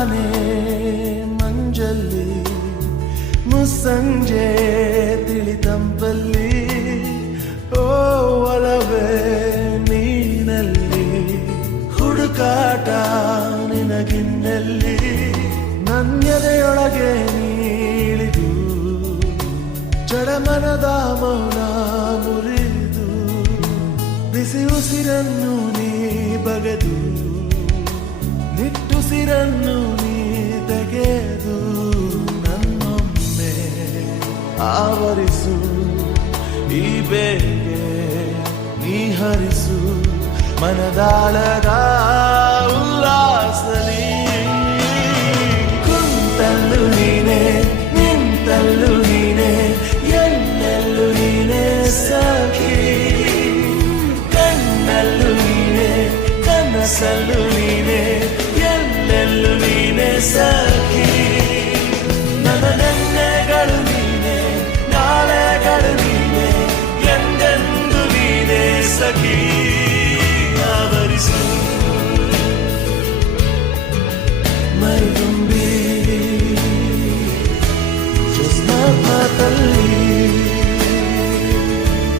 ತಾನೇ ಮಂಜಲ್ಲಿ ಮುಸ್ಸಂಜೆ ತಿಳಿತಂಪಲ್ಲಿ ಓ ಒಲವೇ ನೀನಲ್ಲಿ ಹುಡುಕಾಟ ನಿನಗಿನ್ನಲ್ಲಿ ನನ್ಯದೆಯೊಳಗೆ ನೀಳಿದು ಜಡಮನದ ಮೌನ ಮುರಿದು ಬಿಸಿ ಉಸಿರನ್ನು ನೀ ಬಗೆದು ನಿಟ್ಟುಸಿರನ್ನು ನೀ ತೆಗೆದು ನನ್ನೊಮ್ಮೆ ಆವರಿಸು ಈ ಬೇಗೆ ನೀ ಹರಿಸು ಮನದಾಳದ ಉಲ್ಲಾಸಲಿ ಕುಂತಲ್ಲು ನೀನೆ ನಿಂತಲ್ಲು ನೀನೆ ಎಲ್ಲೆಲ್ಲೂ ನೀನೆ ಸಖಿ ಕಣ್ಣಲ್ಲೂ ನೀನೆ ಕನಸಲ್ಲೂ ನೀನೆ ಎಲ್ಲೆಲ್ಲೂ ನೀನೆ ಸಖಿ ನನ್ನ ನೆನ್ನೆಗಳು ನೀನೆ ನಾಳೆಗಳು ನೀನೆ ಎಂದೆಂದು ನೀನೆ ಸಖಿ ಆವರಿಸು